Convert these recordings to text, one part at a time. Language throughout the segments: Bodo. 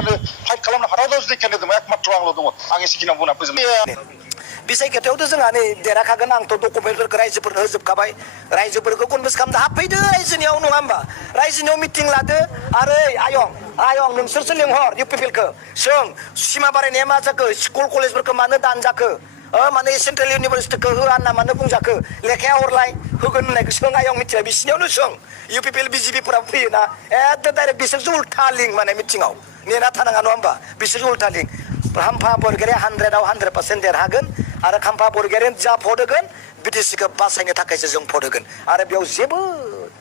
फाइट खालामनो हाथाव जुदि केन्डिडेट दङ एकमात्र आंल' दङ आं एसेखिनि बुंना फोजोबबाय बिसाय खोथायावथ' जोंहा नै देरहाखागोन आंथ' डकुमेन्टफोरखौ रायजोफोरनो होजोबखाबाय रायजोफोरखौ कनभिन्स खालामदो हाबफैदो रायजोनियाव नङा होमबा रायजोनियाव मिटिं लादो आरो आयं नोंसोरसो लिंहर इउपिपिएलखौ सों सिमा बारायनाया मा जाखो स्कुल कलेजफोरखौ मानो दानजाखो माने सेन्ट्रेल इउनिभारसिटिखौ होआ होनना मानो बुंजाखो लेखाया हरलाय होगोन होननायखौ सों आयं मिथिया बिसिनियावनो सों इउपिपिएल बिजेपिफोराबो फैयोना एकदम डाइरेक्ट बिसोरसो उल्था लिंक माने मिटिङाव नेना थानाङा नङा होमबा बिसोरसो उल्था लिंक खाम्फा बरगयारिया 100आव 100% देरहागोन आरो खाम्फा बरगयारिया जा भट होगोन बिटिसिखौ बासायनो थाखायसो जों भट होगोन आरो बेयाव जेबो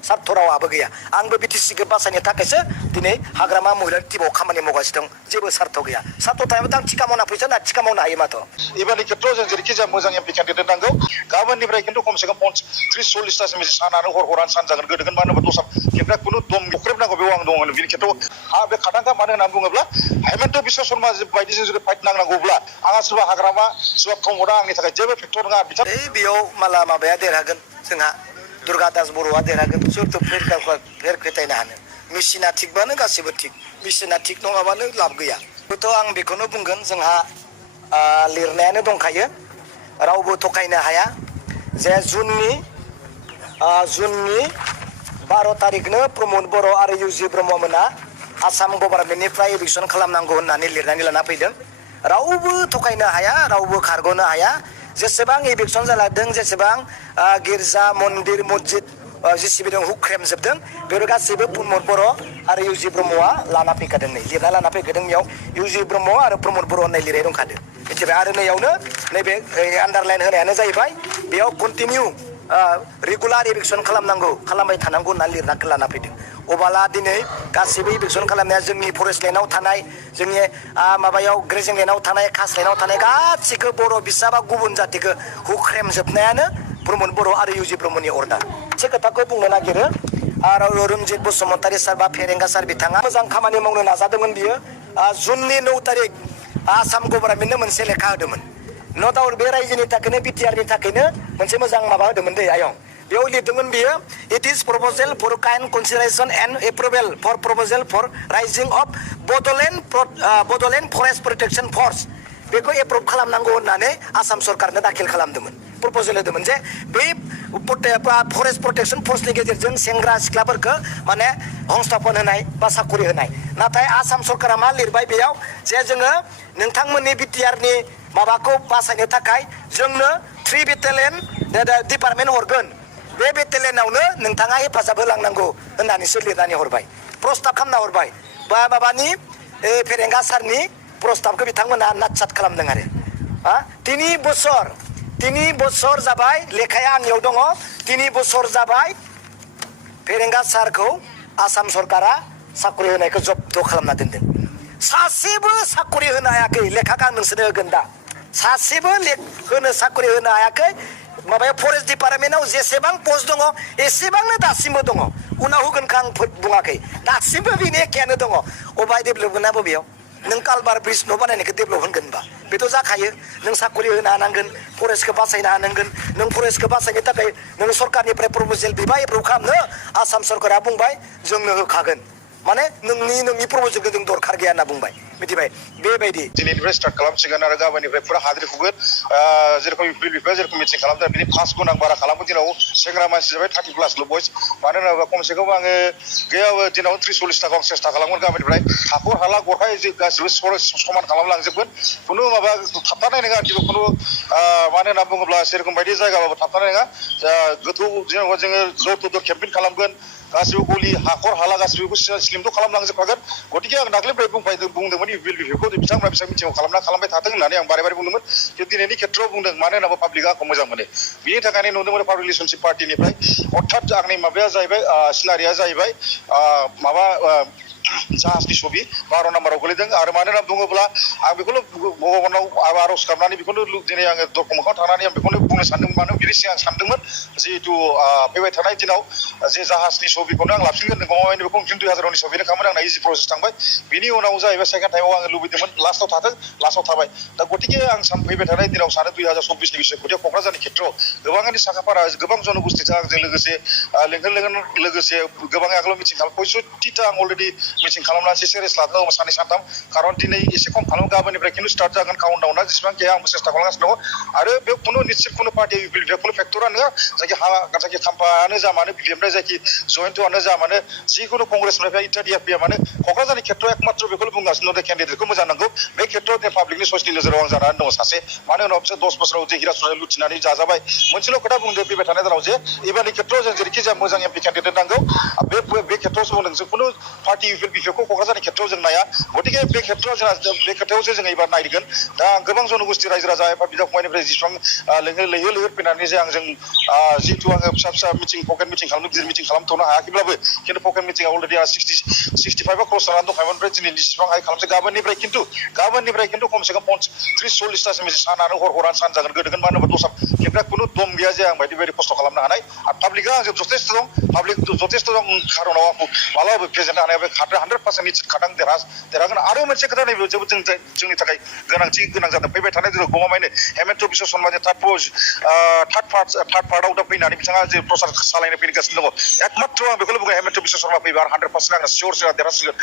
सार्थ रावाबो गैया आंबो बिटिसिखौ बासायनो थाखायसो दिनै हाग्रामा महिला टिमाव खामानि मावगासिनो दं जेबो सार्थ गैया सार्थ थायोब्ला आं थिका मावना फैसा ना थिका मावनो हायो माथो एबारनि खेत्रआव जों जेरैखि जाया मोजां एमपि केन्डिडेट नांगौ गाबोननिफ्राय खिन्थु खमसे खम 30-40तासिम सानानो हरानो सान जागोन गोदोगोन मानो होनबा दस्रा खेबग्रा खुनु दम गख्रेबनांगौ बेयाव आं दङ बिनि खेत्रआव बे खादांखा मानो होननानै बुङोब्ला हेमन्त बिश्व शर्मा बायदिजों जुदि फाइट नांनांगौब्ला आंहा सोरबा हाग्रामा सोरबा प्रमदआ आंनि थाखाय जेबो फेक्टर नङा बेयाव माला माबाया देरहागोन जोंहा दुर्गा दास बर'आ देरहागोन सोरथ' फेर खोथायनो हानो मेसिना थिगबानो गासिबो थिग मेसिना थिग नङाबानो लाब गैया थ' आं बेखौनो बुंगोन जोंहा लिरनायानो दंखायो रावबो थगायनो हाया जे जुननि 12 तारिखनो प्रमद बर' आरो इउजि ब्रह्ममोना आसाम गभर्नमेन्टनिफ्राय इलेक्सन खालामनांगौ होननानै लिरनानै लाना फैदों रावबो थगायनो हाया रावबो खारग'नो हाया जेसेबां इलेक्सन जालांदों जेसेबां गिर्जा मन्दिर मस्जिद जेसिबि दं हुख्रेमजोबदों बेफोर गासैबो प्रमद बर' आरो इउजि ब्रह्मआ लाना फैखादों नै लिरना लाना फैखादों बेयाव इउजि ब्रह्म आरो प्रमद बर' होननाय लिरनाय दंखादों मिथिबाय आरो नैयावनो नैबे आन्डारलाइन होनायानो जाहैबाय बेयाव कन्टिनिउ रेगुलार इलेक्सन खालामबाय थानांगौ होनना लिरनानै लाना फैदों अब्ला दिनै गासैबो इलेक्सन खालामनाया जोंनि फरेस्ट लेन्डआव थानाय जोंनि माबायाव ग्रेजिं लेन्डआव थानाय कास्ट लेन्डआव थानाय गासैखौ बर' बिसा बा गुबुन जातिखौ हुख्रेमजोबनायानो प्रमद बर' आरो इउजि ब्रह्मनि अर्डार मोनसे खोथाखौ बुंनो नागिरो आरो रन्जित बसुमतारी सार बा फेरेंगा सार बिथाङा मोजां खामानि मावनो नाजादोंमोन बियो जुननि 9 तारिख आसाम गभर्नमेन्टनो मोनसे लेखा होदोंमोन न' डाउट बे रायजोनि थाखायनो बिटिआरनि थाखायनो मोनसे मोजां माबा होदोंमोन दै आयं बेयाव लिरदोंमोन बियो it is proposal for kind consideration and approval for proposal for raising of Bodoland forest protection force बेखौ एप्रुभ खालामनांगौ होननानै आसाम सरकारनो दाखिल खालामदोंमोन प्रप'जेल होदोंमोन जे बै फरेस्ट प्रटेक्शन फर्सनि गेजेरजों सेंग्रा सिख्लाफोरखौ माने हंस्थापन होनाय बा साखरि होनाय नाथाय आसाम सरकारा मा लिरबाय बेयाव जे जोङो नोंथांमोननि बिटिआरनि माबाखौ बासायनो थाखाय जोंनो 3 बेटेलियन डिपार्टमेन्ट हरगोन बे बेटेलियनावनो नोंथाङा हेफाजाब होलांनांगौ होननानैसो लिरनानै हरबाय प्रस्ताब खालामना हरबाय बा माबानि फेरेंगा सारनि प्रस्ताबखौ बिथांमोना नाटसाट खालामदों आरो 3 बोसोर जाबाय लेखाया आंनियाव दङ 3 बोसोर जाबाय फेरेंगा सारखौ आसाम सरकारा साखरि होनायखौ जब्द खालामना दोनदों सासेबो साखरि होनो हायाखै लेखाखौ आं नोंसोरनो होगोन दा सासेबो साखरि होनो हायाखै माबाया फरेस्ट डिपार्टमेन्टआव जेसेबां पस्ट दङ एसेबांनो दासिमबो दङ उनाव होगोनखौ आं बुङाखै दासिमबो बेनो एखेयानो दङ अबाय डेभेलप होना बबेयाव नों कालबार ब्रिज न' बानायनायखौ डेभेलप होनगोन होनबा बेथ' जाखायो नों साखरि होनो हानांगोन फरेस्टखौ बासायनो हानांगोन नों फरेस्टखौ बासायनो थाखाय नों सरकारनिफ्राय प्रप'जेल बिबाय एप्रुभ खालामनो आसाम सरकारा बुंबाय जोंनो होखागोन माने नोंनि प्रप'जेलखौ जों दरखार गैया होनना बुंबाय मिथिबाय बेबायदि दिनैनिफ्राय स्टार्ट खालामसिगोन आरो गाबोननिफ्राय फुरा हाद्रिफुगोन जेरखम बिलबिफाया जेरखम मिटिं खालामदों बिनि 5 गुन आं बारा खालामगोन दिनाव सेंग्रा मानसि जाबाय 30+ बयस मानो होनोबा खमसे खम आङो गैयाबो दिनाव 30-40 थाखा आं सेस्था खालामगोन गाबोननिफ्राय हाखर हाला गरखाय गासिबो समान खालामलांजोबगोन खुनु माबा थाबथानाय नङा आरोखि खुनु मानो होनना बुङोब्ला सेरखम बायदि जायगाबाबो थाबथानाय नङा गोथौ जेनेबा जोङो जर केम्पेइन खालामगोन गासिबो गलि हाखर हाला गासिबो स्लिमथ' खालामलांजोबखागोन गतिके आं दाख्लैनिफ्राय बुंदोंमोन बिलबिफखौ बिथांमोना बेसेबां मिथिङाव खालामबाय थाथों होननानै आं बारे बुंदोंमोन दिनैनि खेत्रआव बुंदों मानो होनोबा पाब्लिकआ आंखौ मोजां मोनो बिनि थाखायनो नुनो मोनो पाब्लिक रिलेशनशिप पार्टिनिफ्राय अर्थात आंनि माबाया जाहैबाय सिलारिया जाहैबाय माबा जाहाजनि छबि 12 नाम्बाराव गोलैदों आरो मानो होनना बुङोब्ला आं बेखौनो भगबानाव आर'ज गाबनानै बेखौनो दिनै आङो दरखं मोखाङाव थांनानै आं बेखौनो बुंनो सानदों मानो बिनि सिगां सानदोंमोन जिहेतु फैबाय थानाय दिनाव जे जाहाजनि छबिखौनो आं लाफिनगोन गमामायैनो बेखौ 2000 रावनि छबिनो खालामोन आंना इजि प्रसेस थांबाय बिनि उनाव जाहैबाय सेकेन्ड टाइमाव आङो लुबैदोंमोन लास्टआव थाथों लास्टआव थाबाय दा गतिके आं फैबाय थानाय दिनाव सानो 2024 नि बिसायख'थियाव क'क्राझारनि खेत्रआव गोबाङानो साखाफारा गोबां जनगोष्ठीजों आंजों लोगोसे लेंहर लोगोसे गोबां आगोलाव मिटिं खालाम 65टा आं अलरेडि मिटिं खालामनानैसो सेरियास लादों सानै सानथाम खारन दिनै एसे खम खालाम गाबोननिफ्राय खिन्थु स्टार्ट जागोन काउन्टडाउना जेसेबांखि आंबो सेस्था खालामगासिनो दङ आरो बे खुनु निश्चित खुनु पार्टि खुनु फेक्टरानो नङा जायखि खाम्फायानो जा मानो बिलिमनिफ्राय जायखि जयन्तआनो जा मानो जिखुनु कंग्रेसनिफ्राय इत्यादिया फैया मानो क'क्राझारनि खेत्रआव एकमात्र बेखौनो बुंगासिनो दं केन्डिडेटखौ मोजां नांगौ बे खेत्रआव पाब्लिकनि सयसनि नोजोराव आं जानानै दङ सासे मानो होनोबा बिसोर 10 बोसोराव जे हिरा सुनाय लुथिनानै जाजाबाय मोनसेल' खोथा बुंदो फैबाय थानाय दिनाव जे एबारनि खेत्रआव जों जेरैखि जाया मोजां एमपि केन्डिडेट नांगौ बे खेत्रआव बुंदों जों खुनु पार्टि बिफेखौ क'क्राझारनि खेत्रआव जों नाया गतिके बे खेत्रआव जोंहा बे खोथायावसो जों एबार नायगोन दा गोबां जनगोष्ठी रायजो राजा एबा बिदा फंबायनिफ्राय जेसेबां लैहोर फैनानै जे आंजों जिहेतु आङो फिसा मिटिं पकेट मिटिं खालामनो गिदिर मिटिं खालामथ'नो हायाखैब्लाबो खिन्थु पकेट मिटिंआ अलरेडि 65 क्रस जानानै दंखायोमोन ओमफ्राय दिनै जेसेबां हाय खालामसै गाबोननिफ्राय खिन्थु खमसे खम 30-40टासिम सानानो हरानो सान जागोन गोदोगोन मानो होनबा दस्रा खेबग्रा खुनु दम गैया जे आं बायदि खस्थ' खालामनो हानाय आरो पाब्लिकआ आंजों जथेस्थ' दं पाब्लिक जथेस्थ' दं खारनाव आंखौ मालाबाबो फेजेननो हानाया बे 100% निश्चित खादां देरहागोन आरो मोनसे खोथा नैबे जोबोद जोंनि थाखाय गोनां जादों फैबाय थानाय दिनाव गमामायैनो हेमन्त बिश्व शर्मानि थार्ड पार्टआव दा फैनानै बिथाङा जे प्रसार सालायनो फैगासिनो दङ एकमात्र आं बेखौल' बुङो हेमन्त बिश्व शर्मा फैबा 100% आङो सियर देरहासिगोन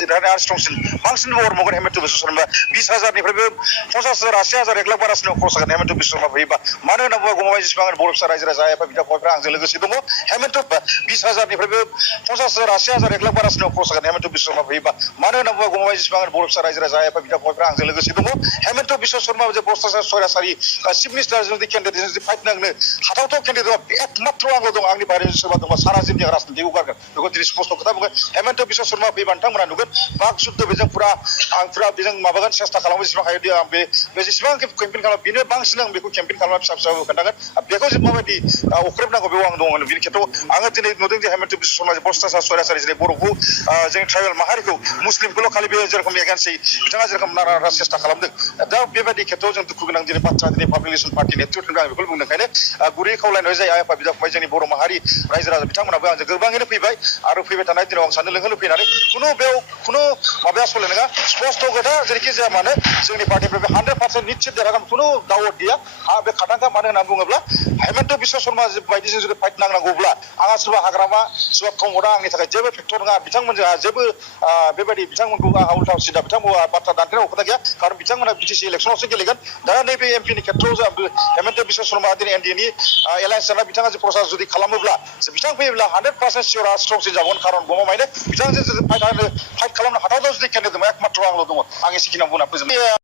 देरहानाया स्ट्रंसिन बांसिन महर मोनगोन हेमन्त बिश्व शर्मा 20,000निफ्रायबो 50,000 80,000 1 लाख बारासिनाव खरस जागोन हेमन्त बिश्व शर्मा फैयोबा मानो होनना बुङोबा गमामायै जेसेबां बर' फिसा रायजो राजा एबा बिदा फंबायफ्रा आंजों लोगोसे दङ हेमन्त 20,000निफ्रायबो 50,000 80,000 1 लाख बारासिनाव खरस जागोन हेमन्त बिश्व शर्मा फैयोबा मानो होनना बुङोबा गमामायै जेसेबां बर' फिसा रायजो राजा एबा बिदा फंबायफ्रा आंजों लोगोसे दङ हेमन्त बिश्व शर्मा जे भ्रष्टाचार सरासरि चिफ मिनिस्टार जुदि केन्डिडेट जुदि फाइट नांनो हाथावथाव केन्डिडेट एकमात्र आंल' दं आंनि बारियाव सोरबा दंबा सारा जिल्लाया राजनितिखौ गारगोन बेखौ दिनै स्पष्ट खोथा बुंगोन हेमन्त बिश्व शर्मा फैबा नोंथांमोना नुगोन बाक जुद्ध बेजों आं बेजों माबागोन सेस्था खालामो जेसेबां हायो आं बे जेसेबां केम्पेइन खालामो बेनो बांसिन आं बेखौ केम्पेइन खालामना फिसा खोन्थागोन बेखौ जों माबायदि अख्रेब नांगौ बेयाव आं दङ बिनि खेथ्रआव आङो दिनै नुदों जे हेमन्त बिश्व शर्मा भ्रष्टाचार सरासरि जेरै बर'खौ जोंनि ट्राइबेल माहारिखौ मुस्लिमखौल' खालि बे जेरखम एगेन्सै बिथाङा जेरखम नारा सेस्था खालामदों दा बेबायदि खेथ्रआव जों दुखु गोनां दिनै बाथ्रा दिनै पाब्लिकेसन पार्टि नेतृत्वनिफ्राय आं बेखौ बुंदों ओंखायनो गुरै खावलायनाय जायो आइ आफा बिदा फंबाय जोंनि बर' माहारि रायजो राजा बिथांमोनाबो आंजों गोबाङैनो फैबाय आरो फैबाय थानाय दिनाव आं सानो लोंहोनो फैनानै खुनु माबाया सले नङा स्पष्ट खोथा जेरैखि जाया मानो जोंनि पार्टिनिफ्राय बे 100% निश्चित देरहागोन खुनु दावत गैया बे खादांखा मानो होनना बुङोब्ला हेमन्त बिश्व शर्मा बायदिजों जुदि फाइट नांनांगौब्ला आंहा सोरबा हाग्रामा सोरबा प्रमदआ आंनि थाखाय जेबो फेक्टर नङा बिथांमोनहा जेबो बेबायदि बिथांमोनखौ आंहा उल्था सिदा बिथांमोना बाथ्रा दान्थेनांगौ खोथा गैया खारन बिथांमोना BTC इलेक्सनावसो गेलेगोन दा नैबे एमपिनि खेथ्रआव हेमन्त बिश्व शर्मा दिनै एनडिएनि एलायन्स जाना बिथाङा जे प्रसार जुदि खालामोब्ला बिथां फैयोब्ला 100% सियरा स्ट्रंसिन जागोन खारन गमामायैनो बिथांजों जुदि फाइट खालामनो हाथावथाव जुदि केन्डिडेट दङ एकमात्र आंल' दङ आं एसेखिनियाव बुंना फोजोबबाय